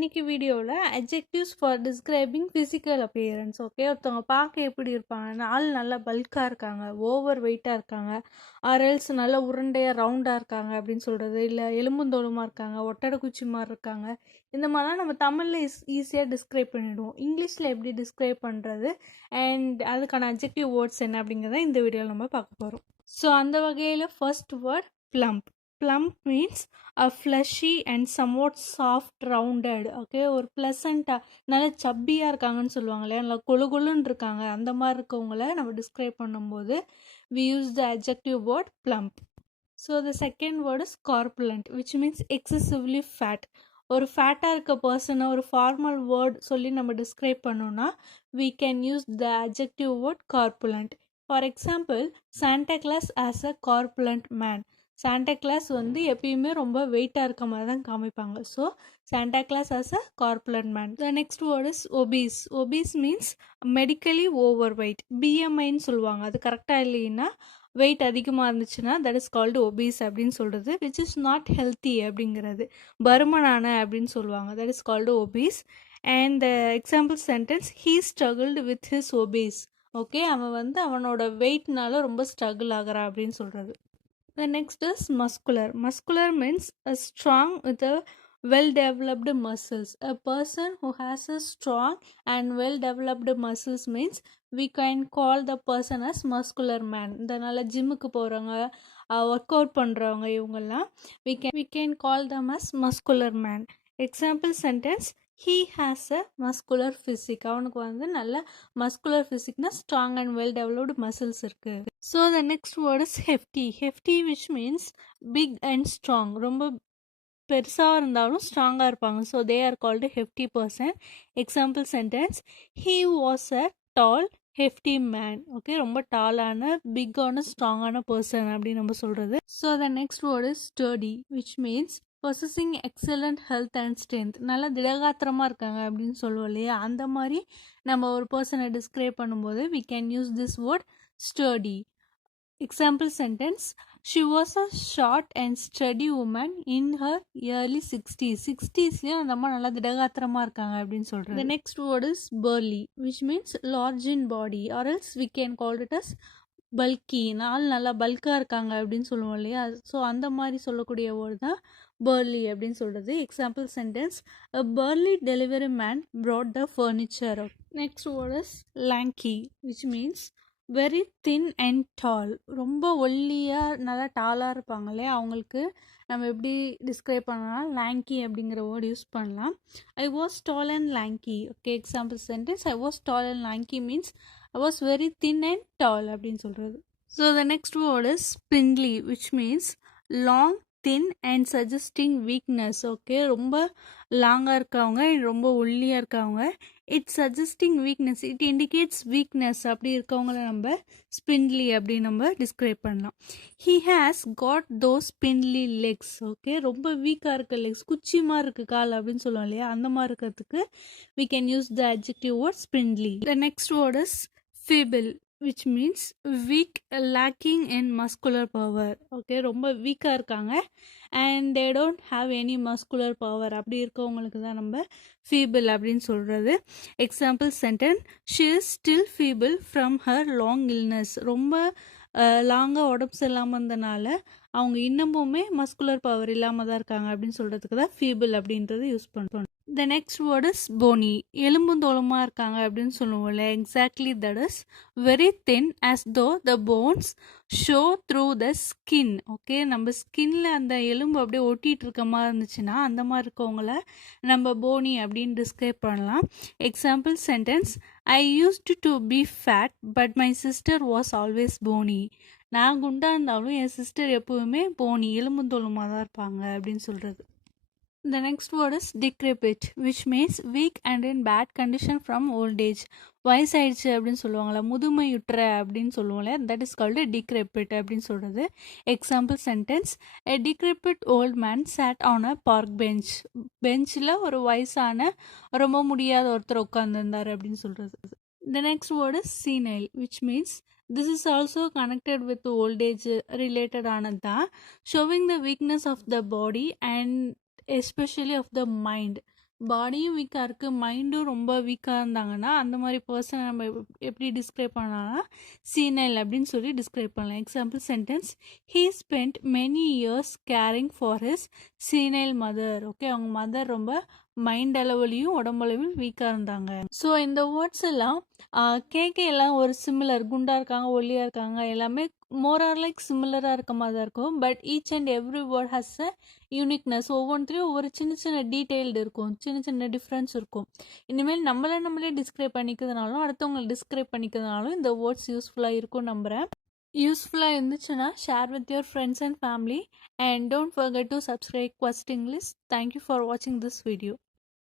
இன்னைக்கு வீடியோவில் adjectives for describing physical appearance. Okay, ஒருத்தவங்க பார்க்க எப்படி இருப்பாங்க, ஆள் நல்லா பல்காக இருக்காங்க, ஓவர் வெயிட்டாக இருக்காங்க, ஆர்எல்ஸ் நல்லா உருண்டையாக ரவுண்டாக இருக்காங்க அப்படின்னு சொல்கிறது, இல்லை எலும்புந்தோலுமாக இருக்காங்க, ஒட்டடை குச்சி மாதிரி இருக்காங்க. இந்த மாதிரிலாம் நம்ம தமிழில் ஈஸியாக டிஸ்கிரைப் பண்ணிவிடுவோம். இங்கிலீஷில் எப்படி டிஸ்கிரைப் பண்ணுறது அண்ட் அதுக்கான adjective வேர்ட்ஸ் என்ன அப்படிங்கிறத இந்த வீடியோவில் நம்ம பார்க்க போகிறோம். ஸோ அந்த வகையில் first word plump. Plump means a fleshy and somewhat soft rounded. Okay, ஒரு ப்ளசண்ட்டாக நல்ல சப்பியாக இருக்காங்கன்னு சொல்லுவாங்க இல்லையா, நல்லா கொழு கொழுன்னு இருக்காங்க, அந்த மாதிரி இருக்கவங்கள நம்ம டிஸ்கிரைப் பண்ணும்போது we use the adjective word plump. So the second word is corpulent, which means excessively fat. ஒரு ஃபேட்டாக இருக்க பர்சனை ஒரு ஃபார்மல் வேர்ட் சொல்லி நம்ம டிஸ்கிரைப் பண்ணோன்னா we can use the adjective word corpulent. For example, Santa Claus as a corpulent man. Santa Claus வந்து எப்பயுமே ரொம்ப வெயிட்டாக இருக்க மாதிரி தான் காமிப்பாங்க. So Santa Claus as a corpulent man. The next word is obese. Obese means medically overweight. பிஎம்ஐன்னு சொல்லுவாங்க. அது கரெக்டாக இல்லைன்னா வெயிட் அதிகமாக இருந்துச்சுன்னா தட் இஸ் கால்டு ஒபீஸ் அப்படின்னு சொல்கிறது. விச் இஸ் நாட் ஹெல்த்தி அப்படிங்கிறது, பருமனான அப்படின்னு சொல்லுவாங்க. That is called obese. And the example sentence, he struggled with his obese. Okay, அவன் வந்து அவனோட வெயிட்னால ரொம்ப ஸ்ட்ரகிள் ஆகிறான் அப்படின்னு சொல்கிறது. The next is muscular. Muscular means a strong with a well-developed muscles. A person who has a strong and well-developed muscles means we can call the person as muscular man. இதனால ஜிம்முக்கு போகிறவங்க, work out பண்ணுறவங்க, இவங்கெல்லாம் we can call them as muscular man. Example sentence, he has a muscular physique. அவனுக்கு வந்து நல்ல muscular physiqueனா strong and well developed muscles இருக்கு. So the next word is hefty. Hefty which means big and strong. ரொம்ப பெருசாக இருந்தாலும் ஸ்ட்ராங்காக இருப்பாங்க. So they are called hefty person. Example sentence, he was a tall hefty man. Okay, ரொம்ப டாலான பிக்கான ஸ்ட்ராங்கான பர்சன் அப்படின்னு நம்ம சொல்கிறது. So the next word is sturdy, which means possessing excellent health and strength. நல்லா திடகாத்திரமாக இருக்காங்க அப்படின்னு சொல்லுவோம் இல்லையா, அந்த மாதிரி நம்ம ஒரு பர்சனை டிஸ்கிரைப் பண்ணும்போது we can use this word sturdy. Example sentence, she was a short and sturdy woman in her early 60s. 60ஸ்லயும் அந்த அம்மா நல்லா திடகாத்திரமாக இருக்காங்க அப்படின்னு சொல்கிறது. The next word is burly, which means large in body, or else we can call it as பல்கி. நாள் நல்லா பல்காக இருக்காங்க அப்படின்னு சொல்லுவோம் இல்லையா, ஸோ அந்த மாதிரி சொல்லக்கூடிய வேர்டு தான் பர்லி அப்படின்னு சொல்கிறது. Example sentence, a burly delivery man brought the furniture. Next word is lanky, which means very thin and tall. ரொம்ப ஒல்லியாக நல்லா டாலாக இருப்பாங்க இல்லையா, அவங்களுக்கு நம்ம எப்படி டிஸ்கிரைப் பண்ணலாம், லேங்கி அப்படிங்கிற வேர்டு யூஸ் பண்ணலாம். I was tall and lanky. Okay, example sentence, I was tall and lanky means I was very thin and tall அப்படின்னு சொல்கிறது. So the next word is spindly, which means long, thin and suggesting weakness. Okay, ரொம்ப லாங்காக இருக்கவங்க, ரொம்ப ஒல்லியாக இருக்கவங்க, it's suggesting weakness, it indicates weakness. அப்படி இருக்கவங்கள நம்ம ஸ்பிண்ட்லி அப்படின்னு நம்ம டிஸ்கிரைப் பண்ணலாம். He has got those spindly legs. Okay, ரொம்ப வீக்காக இருக்க லெக்ஸ், குச்சி மாதிரி இருக்கு கால் அப்படின்னு சொல்லுவோம் இல்லையா, அந்த மாதிரி இருக்கிறதுக்கு we can use the adjective word spindly. The next word is feeble, which means weak, lacking in muscular power. Okay, ரொம்ப வீக்காக இருக்காங்க and they don't have any muscular power. அப்படி இருக்கவங்களுக்கு தான் நம்ம feeble அப்படின்னு சொல்கிறது. Example sentence, she is still feeble from her long illness. ரொம்ப லாங்காக உடம்பு சரியில்லாமல் இருந்தனால அவங்க இன்னமுமே மஸ்குலர் பவர் இல்லாமல் தான் இருக்காங்க அப்படின்னு சொல்கிறதுக்கு தான் ஃபீபிள் அப்படின்றது யூஸ் பண்ணுறோம். The next word is bony. எலும்புந்தோலமாக இருக்காங்க அப்படின்னு சொல்லுவோம்ல, exactly that is very thin as though the bones show through the skin. Okay, நம்ம ஸ்கின்ல அந்த எலும்பு அப்படியே ஒட்டிகிட்டு இருக்க மாதிரி இருந்துச்சுன்னா அந்த மாதிரி இருக்கவங்கள நம்ம போனி அப்படின்னு டிஸ்கிரைப் பண்ணலாம். Example sentence, I used to be fat but my sister was always bony. நான் குண்டாக இருந்தாலும் என் சிஸ்டர் எப்போவுமே போனி, எலும்புந்தோலுமாக தான் இருப்பாங்க அப்படின்னு சொல்கிறது. The next word is decrepit, which means weak and in bad condition from old age. வயசாயிடுச்சு அப்படின்னு சொல்லுவாங்களா, முதுமையுற்ற அப்படின்னு சொல்லுவோம்ல, தட் இஸ் கால்டு decrepit அப்படின்னு சொல்கிறது. Example sentence, a decrepit old man sat on a park bench. பெஞ்சில் ஒரு வயசான ரொம்ப முடியாத ஒருத்தர் உட்காந்துருந்தார் அப்படின்னு சொல்கிறது. The next word is senile, which means this is also connected with old age related anada, showing the weakness of the body and especially of the mind. பாடியும் வீக்காக இருக்குது, மைண்டும் ரொம்ப வீக்காக இருந்தாங்கன்னா அந்த மாதிரி பர்சனை நம்ம எப்படி டிஸ்கிரைப் பண்ணலாம்னா சீனல் அப்படின்னு சொல்லி டிஸ்கிரைப் பண்ணலாம். Example sentence, he spend many years caring for his senile mother. Okay, அவங்க மதர் ரொம்ப மைண்ட் அளவுலையும் உடம்பளவில் வீக்காக இருந்தாங்க. ஸோ இந்த வேர்ட்ஸ் எல்லாம் கேட்க எல்லாம் ஒரு சிமிலர், குண்டா இருக்காங்க, ஒல்லியாக இருக்காங்க, எல்லாமே மோர் ஆர் லைக் சிமிலராக இருக்க மாதிரி தான் இருக்கும். But each and every word has a uniqueness. ஒவ்வொன்றுலையும் ஒவ்வொரு சின்ன சின்ன டீட்டெயில்டு இருக்கும், சின்ன சின்ன டிஃப்ரென்ஸ் இருக்கும். இனிமேல் நம்மளே டிஸ்கிரைப் பண்ணிக்கிறதுனாலும் அடுத்தவங்களை டிஸ்கிரைப் பண்ணிக்கிறதுனாலும் இந்த வேர்ட்ஸ் யூஸ்ஃபுல்லாக இருக்கும் நம்புகிறேன். யூஸ்ஃபுல்லாக இருந்துச்சுன்னா share with your friends and family, and don't forget to subscribe Quest English. Thank you for watching this video.